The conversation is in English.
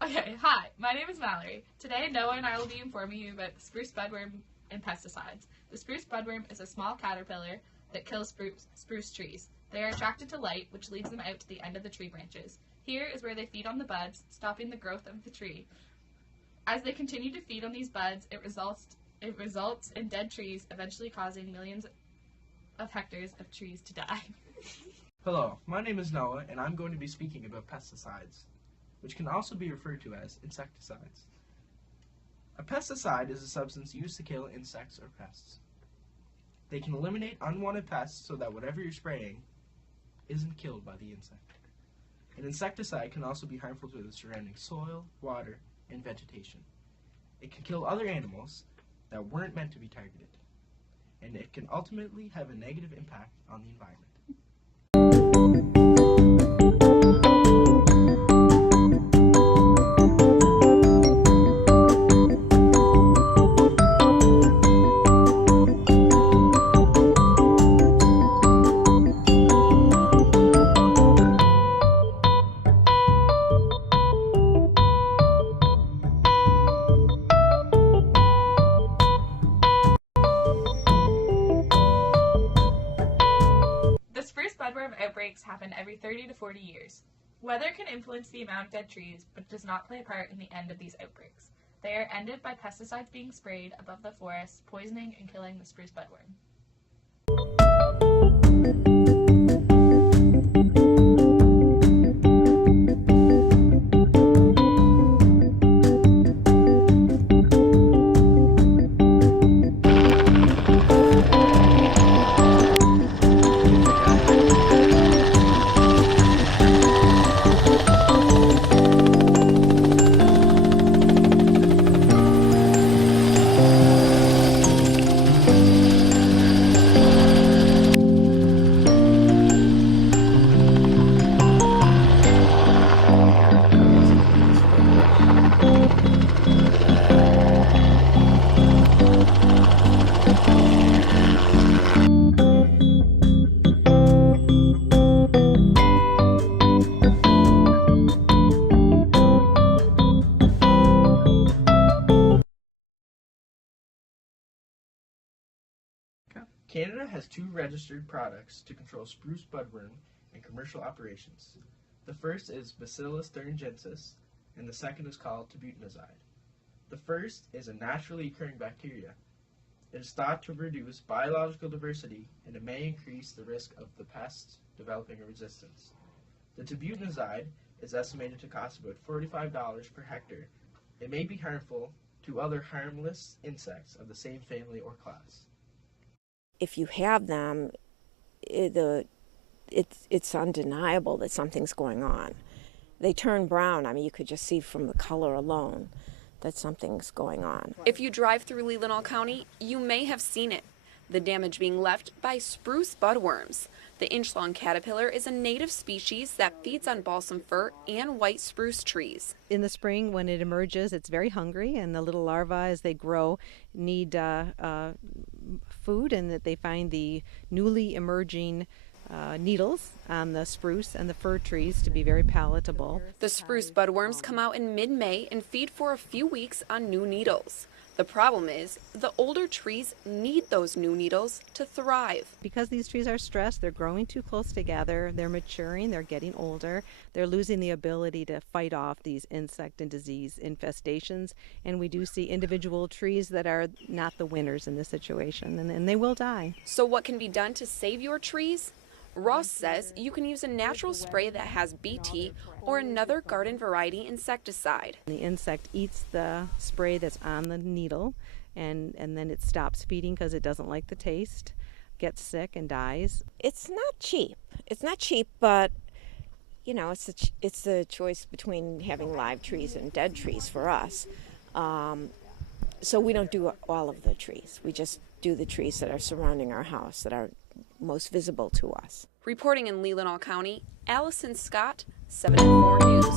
Okay, hi, my name is Mallory. Today, Noah and I will be informing you about the spruce budworm and pesticides. The spruce budworm is a small caterpillar that kills spruce trees. They are attracted to light, which leads them out to the end of the tree branches. Here is where they feed on the buds, stopping the growth of the tree. As they continue to feed on these buds, it results in dead trees, eventually causing millions of hectares of trees to die. Hello, my name is Noah, and I'm going to be speaking about pesticides, which can also be referred to as insecticides. A pesticide is a substance used to kill insects or pests. They can eliminate unwanted pests so that whatever you're spraying isn't killed by the insect. An insecticide can also be harmful to the surrounding soil, water, and vegetation. It can kill other animals that weren't meant to be targeted, and it can ultimately have a negative impact on the environment. Budworm outbreaks happen every 30 to 40 years. Weather can influence the amount of dead trees, but does not play a part in the end of these outbreaks. They are ended by pesticides being sprayed above the forest, poisoning and killing the spruce budworm. Canada has 2 registered products to control spruce budworm in commercial operations. The first is Bacillus thuringiensis, and the second is called tebuconazide. The first is a naturally occurring bacteria. It is thought to reduce biological diversity, and it may increase the risk of the pests developing a resistance. The tebuconazide is estimated to cost about $45 per hectare. It may be harmful to other harmless insects of the same family or class. If you have them, it's undeniable that something's going on. They turn brown. I mean, you could just see from the color alone that something's going on. If you drive through Leelanau County, you may have seen it. The damage being left by spruce budworms. The inch-long caterpillar is a native species that feeds on balsam fir and white spruce trees. In the spring, when it emerges, it's very hungry, and the little larvae, as they grow, need food, and that they find the newly emerging needles on the spruce and the fir trees to be very palatable. The spruce budworms come out in mid-May and feed for a few weeks on new needles. The problem is, the older trees need those new needles to thrive. Because these trees are stressed, they're growing too close together, they're maturing, they're getting older, they're losing the ability to fight off these insect and disease infestations, and we do see individual trees that are not the winners in this situation, and they will die. So what can be done to save your trees? Ross says you can use a natural spray that has BT or another garden variety insecticide. The insect eats the spray that's on the needle, and then it stops feeding because it doesn't like the taste, gets sick and dies. It's not cheap. It's not cheap, but you know, it's the choice between having live trees and dead trees for us. So we don't do all of the trees. We just do the trees that are surrounding our house, that are most visible to us. Reporting in Leelanau County, Allison Scott, 7 News.